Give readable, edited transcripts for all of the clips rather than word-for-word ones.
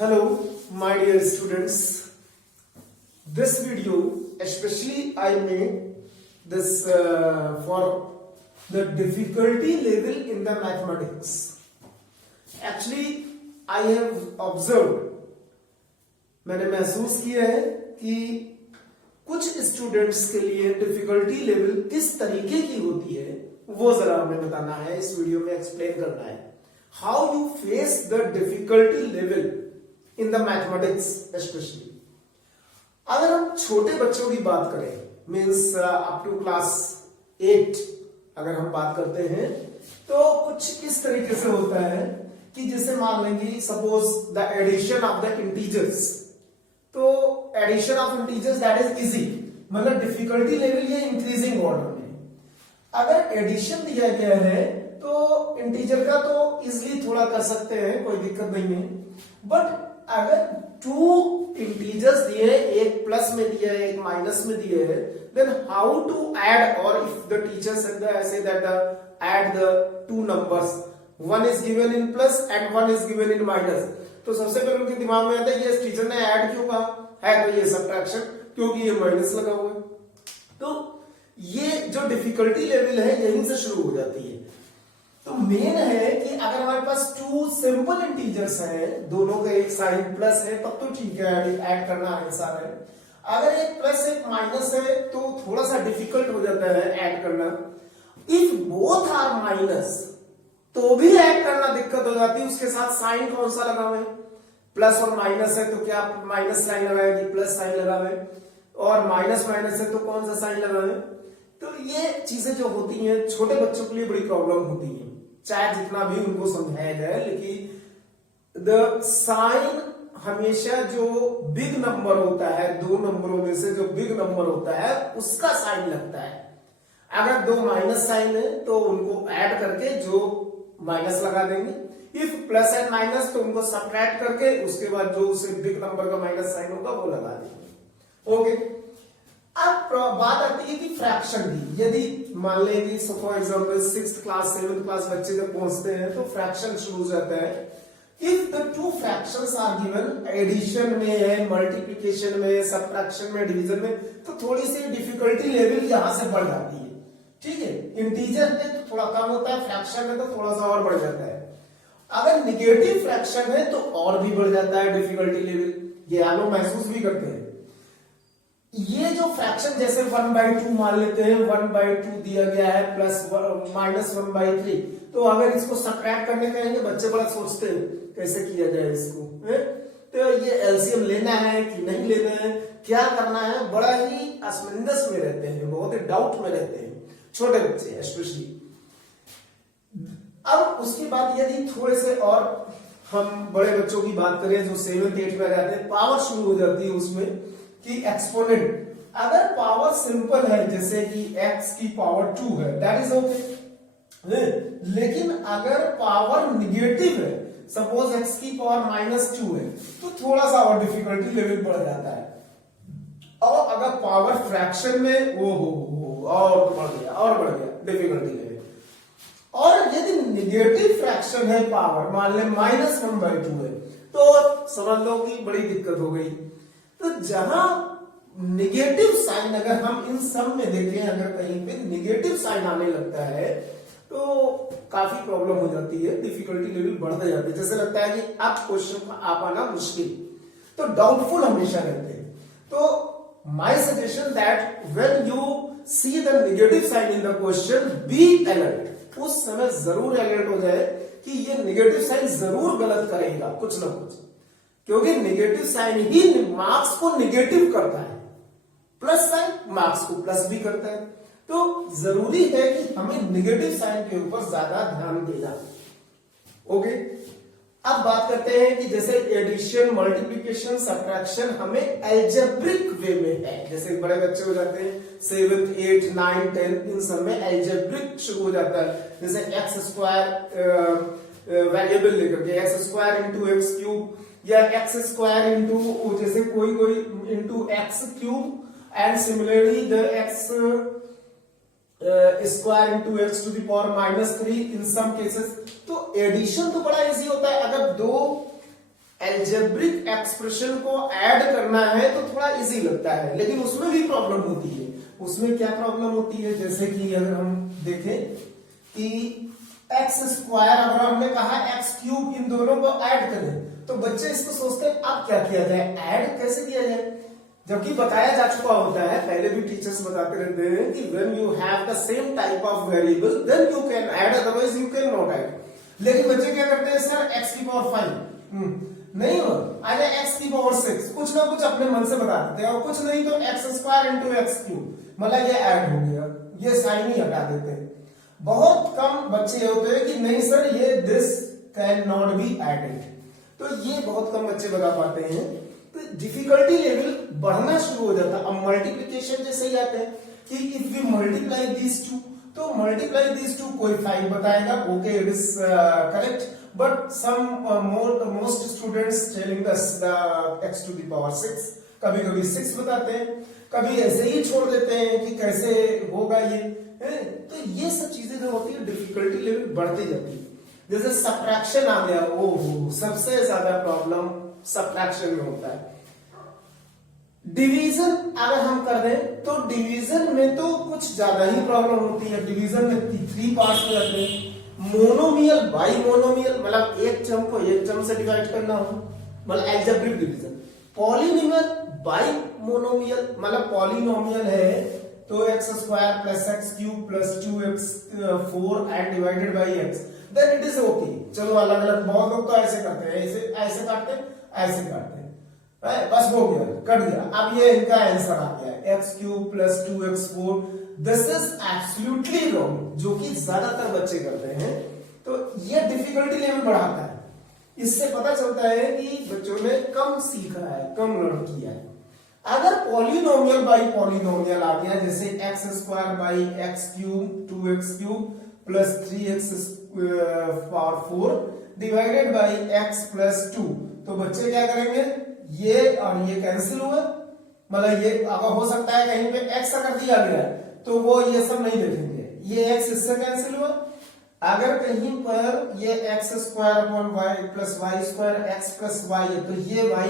Hello, my dear students. This video, especially I made this for the difficulty level in the mathematics. Actually, I have observed, मैंने महसूस किया है कि कुछ students के लिए डिफिकल्टी लेवल किस तरीके की होती है वो जरा हमें बताना है, इस वीडियो में एक्सप्लेन करना है. How you face the difficulty level in the mathematics specially. अगर हम छोटे बच्चों की बात करें मीन्स अप टू क्लास 8 अगर हम बात करते हैं तो कुछ इस तरीके से होता है कि जैसे मान लेंगे suppose the addition of the integers. तो addition of integers that is easy, मतलब डिफिकल्टी लेवल ये इंक्रीजिंग ऑर्डर में. अगर एडिशन दिया गया है तो इंटीजर का तो इजिली थोड़ा कर सकते हैं, कोई दिक्कत नहीं है. बट अगर टू इंटीजर्स दिए, एक प्लस में दिया है एक माइनस में दिए है, देन हाउ टू ऐड, और if the teacher say that add the two numbers, one is given in plus and one is given in minus, तो सबसे पहले उनके दिमाग में आता है ये टीचर ने ऐड क्यों कहा है, तो ये सब्ट्रैक्शन, क्योंकि ये माइनस लगा हुआ है. तो ये जो डिफिकल्टी लेवल है यहीं से शुरू हो जाती है. तो मेन है कि अगर हमारे पास टू सिंपल इंटीजर्स हैं, दोनों का एक साइन प्लस है तब तो ठीक है, ऐड करना आसान है. अगर एक प्लस एक माइनस है तो थोड़ा सा डिफिकल्ट हो जाता है ऐड करना. इफ बोथ आर माइनस तो भी ऐड करना दिक्कत हो जाती है. उसके साथ साइन कौन सा लगा हुआ है, प्लस और माइनस है तो क्या माइनस साइन लगाएगी, प्लस साइन लगा हुआ है, और माइनस माइनस है तो कौन सा साइन लगा हुआ है. तो ये चीजें जो होती हैं छोटे बच्चों के लिए बड़ी प्रॉब्लम होती है, चाहे जितना भी उनको समझाया जाए. लेकिन द साइन हमेशा जो बिग नंबर होता है, दो नंबरों में से जो बिग नंबर होता है उसका साइन लगता है. अगर दो माइनस साइन है तो उनको ऐड करके जो माइनस लगा देंगे. इफ प्लस एंड माइनस तो उनको सब्ट्रैक्ट करके उसके बाद जो उसे बिग नंबर का माइनस साइन होगा वो लगा देंगे. ओके. अब बात आती है कि फ्रैक्शन की. यदि मान लें कि for example 6th class 7th class बच्चे जब पहुंचते हैं तो फ्रैक्शन शुरू हो जाता है. If the two fractions are given, addition में है, मल्टीप्लिकेशन में, सब्ट्रैक्शन में, डिवीजन में, तो थोड़ी सी डिफिकल्टी लेवल यहां से बढ़ जाती है. ठीक है, इंटीजर में तो थोड़ा कम होता है, फ्रैक्शन में तो थोड़ा सा और बढ़ जाता है. अगर निगेटिव फ्रैक्शन है तो और भी बढ़ जाता है डिफिकल्टी लेवल. ये आप लोग महसूस भी करते हैं. ये जो फ्रैक्शन जैसे 1/2 मान लेते हैं, 1/2 दिया गया है प्लस -1/3, तो अगर इसको सब्ट्रैक्ट करने कहेंगे बच्चे बड़ा सोचते हैं कैसे किया जाए इसको. तो ये एलसीएम लेना है कि नहीं लेना है, क्या करना है, बड़ा ही असमंजस में रहते हैं, बहुत ही डाउट में रहते हैं छोटे बच्चे स्पेशली. अब उसके बाद यदि थोड़े से और हम बड़े बच्चों की बात करें जो 7th 8th में रहते हैं, पावर शुरू हो जाती है उसमें कि एक्सपोनेंट. अगर पावर सिंपल है जैसे कि x की पावर 2 है दैट इज ओके. लेकिन अगर पावर निगेटिव है, सपोज x की पावर -2 है, तो थोड़ा सा और डिफिकल्टी लेवल बढ़ जाता है. और अगर पावर फ्रैक्शन में वो हो और बढ़ गया डिफिकल्टी लेवल. और यदि निगेटिव फ्रैक्शन है, पावर मान ले -1/2 है, तो समझ लो कि बड़ी दिक्कत हो गई. तो जहां निगेटिव साइन अगर हम इन सब में देखें, अगर कहीं पे निगेटिव साइन आने लगता है तो काफी प्रॉब्लम हो जाती है, डिफिकल्टी लेवल बढ़ता जाती है. जैसे लगता है कि अब क्वेश्चन आ पाना मुश्किल, तो डाउटफुल हमेशा रहते हैं. तो my suggestion that when you see the negative sign in the question, be alert. उस समय जरूर अलर्ट हो जाए कि ये नेगेटिव साइन जरूर गलत करेगा कुछ ना कुछ, क्योंकि नेगेटिव साइन ही मार्क्स को नेगेटिव करता है, प्लस साइन मार्क्स को प्लस भी करता है. तो जरूरी है कि हमें नेगेटिव साइन के ऊपर ज्यादा ध्यान देना. ओके. अब बात करते हैं कि जैसे एडिशन, मल्टीप्लिकेशन, सब्ट्रैक्शन हमें एल्जेब्रिक वे में है. जैसे बड़े बच्चे हो जाते हैं 7th 8th 9th 10th, इन सब में एल्जेब्रिक शुरू हो जाता है. जैसे x² वेरिएबल लेकर के x² इंटू x³ या x² इंटू जैसे कोई into x³ and similarly the x square into x to the power -3 in some cases. तो एडिशन तो बड़ा इजी होता है. अगर दो एल्जेब्रिक एक्सप्रेशन को ऐड करना है तो थोड़ा इजी लगता है, लेकिन उसमें भी प्रॉब्लम होती है। उसमें क्या प्रॉब्लम होती है, जैसे कि अगर हम देखें कि एक्स स्क्वायर, अगर हमने कहा एक्स क्यूब, इन दोनों को ऐड करें तो बच्चे इसको सोचते हैं अब क्या किया जाए, ऐड कैसे किया जाए, जबकि बताया जा चुका होता है, पहले भी टीचर्स बताते रहते हैं कि when you have the same type of variable then you can add, otherwise you can not add. लेकिन बच्चे क्या करते हैं, सर एक्स की पावर 5 नहीं हो, आजा एक्स की पावर 6, कुछ ना कुछ अपने मन से बता देते हैं, और कुछ नहीं तो x square into x cube, मतलब ये ऐड हो गया, ये साइन ही हटा देते हैं। बहुत कम बच्चे होते हैं कि नहीं सर ये this can not be added, तो ये बहुत कम बच्चे बता पाते हैं। तो डिफिकल्टी लेवल बढ़ना शुरू हो जाता है। अब मल्टीप्लीकेशन जैसे ही आते हैं कि if we multiply these two, तो मल्टीप्लाई दीज टू कोई 5 बताएगा, okay it is correct, but some most students telling us the x to the power 6, कभी कभी 6 बताते हैं, कभी ऐसे ही छोड़ देते हैं कि कैसे होगा ये है? तो ये सब चीजें जो होती है डिफिकल्टी लेवल बढ़ती जाती है। जैसे सब्ट्रैक्शन आ गया, ओहो सबसे ज्यादा प्रॉब्लम सब्ट्रैक्शन में होता है। डिवीजन अगर हम कर दें तो डिवीजन में तो कुछ ज्यादा ही प्रॉब्लम होती है। डिवीजन में 3 पार्ट्स में रहते हैं, मोनोमियल, बाई मोनोमियल, मतलब एक टर्म को एक टर्म से डिवाइड करना हो, मतलब algebraic division. Polynomial, by monomial, मतलब पॉलिनोमियल है तो x square plus x cube plus 2x4 and divided by x, then it is okay. चलो अलग अलग, बहुत लोग तो ऐसे करते हैं, ऐसे ऐसे काटते हैं, ऐसे काटते हैं, बस हो गया, कट गया। अब ये इनका आंसर आ गया x cube plus 2x4, this is absolutely wrong, जो कि ज्यादातर बच्चे करते हैं। तो ये डिफिकल्टी लेवल बढ़ाता है। इससे पता चलता है कि बच्चों ने कम सीखा है, कम लर्न किया है। अगर पॉलिनोमियल बाई पॉलिनोमियल आ गया, जैसे x square by x cube 2x cube plus 3x power 4 divided by x plus 2, तो बच्चे क्या करेंगे, ये और ये कैंसिल हुआ, मतलब ये अगर हो सकता है कहीं पे x अगर दिया गया तो वो ये सब नहीं देखेंगे, ये x इससे कैंसिल हुआ। अगर कहीं पर ये x square upon y plus y square x plus y है तो ये y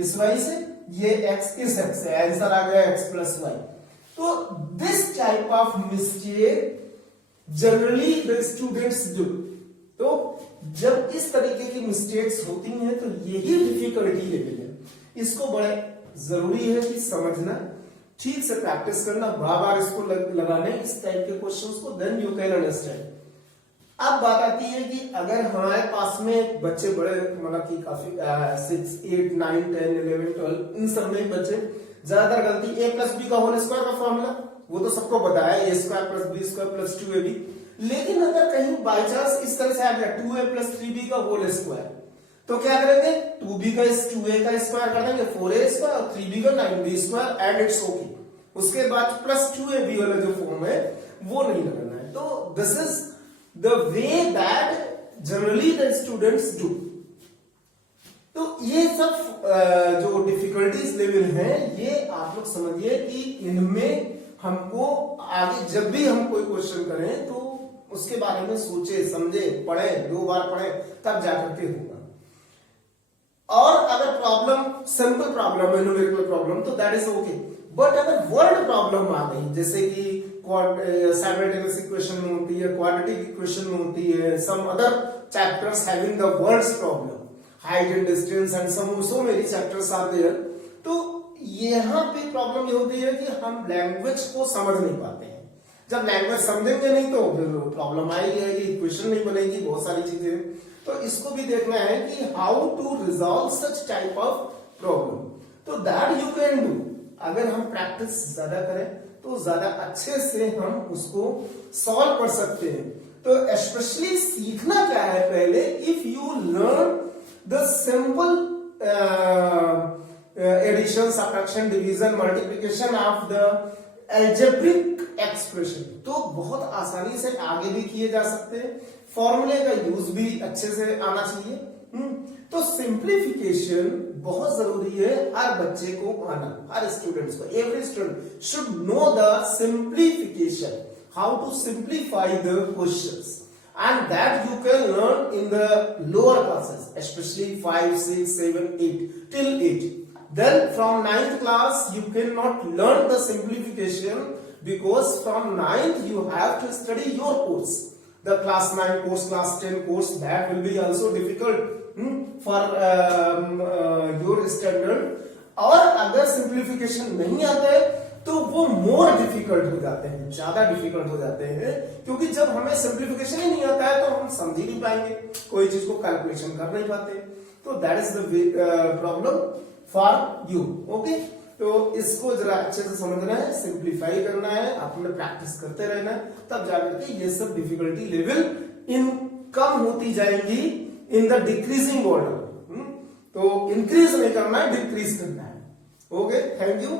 इस y से, ये x इस x से, आंसर आ गया x प्लस वाई। तो this type of mistake generally the students do. तो जब इस तरीके की मिस्टेक्स होती हैं तो यही डिफिकल्टी लेवल है। इसको बड़े जरूरी है कि समझना, ठीक से प्रैक्टिस करना, बार बार इसको लगाने इस टाइप के क्वेश्चंस को, देन यू कैन अंडरस्टैंड। अब बात आती है कि अगर हमारे पास में बच्चे बड़े, मतलब कि काफी 6, 8, 9, 10, 11, 12 इन सब में बच्चे ज्यादातर गलती, a प्लस बी का होल स्क्वायर का फॉर्मूला वो तो सबको पता है, a square plus b square plus 2ab। लेकिन अगर कहीं बाई चांस इस तरह से आ गया 2a प्लस 3b का होल स्क्वायर, तो क्या करेंगे, 2b का 2a का स्क्वायर कर देंगे 4a स्क्वायर और 3b का 9b square and it's okay. उसके बाद प्लस 2ab वाला जो फॉर्म है वो नहीं लगाना है। तो this is the way that generally the students do. तो ये सब जो डिफिकल्टीज लेवल हैं, ये आप लोग समझिए कि इनमें हमको आगे जब भी हम कोई क्वेश्चन करें तो उसके बारे में सोचे समझे, पढ़े, 2 बार पढ़े, तब जाकर के होगा। और अगर प्रॉब्लम सिंपल प्रॉब्लम है, न्यूमेरिकल प्रॉब्लम, तो दैट इज ओके। बट अगर वर्ड प्रॉब्लम आ गई, जैसे कि साइमल्टेनियस इक्वेशन में होती है, क्वाड्रेटिक इक्वेशन में होती है, some other chapters having the words problem, height and distance and so many chapters are there, तो यहाँ पे प्रॉब्लम ये होती है कि हम लैंग्वेज को समझ नहीं पाते हैं। जब लैंग्वेज समझेंगे नहीं तो फिर प्रॉब्लम आएगी, इक्वेशन नहीं बनेगी, बहुत सारी चीजें। तो इसको भी देखना है कि how to resolve such type of problem, तो दैट यू कैन डू। अगर हम प्रैक्टिस ज्यादा करें तो ज्यादा अच्छे से हम उसको सॉल्व कर सकते हैं। तो स्पेशली सीखना क्या है पहले, if you learn the simple addition, subtraction, division, multiplication of the algebraic expression, तो बहुत आसानी से आगे भी किए जा सकते हैं। फॉर्मूले का यूज भी अच्छे से आना चाहिए। तो सिंप्लीफिकेशन बहुत जरूरी है, हर बच्चे को आना, हर स्टूडेंट्स को, every student should know the simplification, how to simplify the questions. and that you can learn in the lower classes, especially 5, 6, 7, 8 till 8. Then from 9th class you cannot learn the simplification, because from 9th you have to study your course, the class 9 course, class 10 course. That will be also difficult for your standard. और अगर simplification नहीं आता है तो वो more difficult हो जाते हैं, ज्यादा डिफिकल्ट हो जाते हैं, क्योंकि जब हमें सिंप्लीफिकेशन ही नहीं आता है तो हम समझ ही नहीं पाएंगे, कोई चीज को कैलकुलेशन कर नहीं पाते. तो that is the problem for you. Okay, तो इसको जरा अच्छे से समझना है, सिंप्लीफाई करना है, आपने प्रैक्टिस करते रहना है, तब जाकर के ये सब डिफिकल्टी लेवल इन कम होती जाएंगी इन द डिक्रीजिंग ऑर्डर. तो इंक्रीज नहीं करना है, डिक्रीज करना है. Okay, thank you.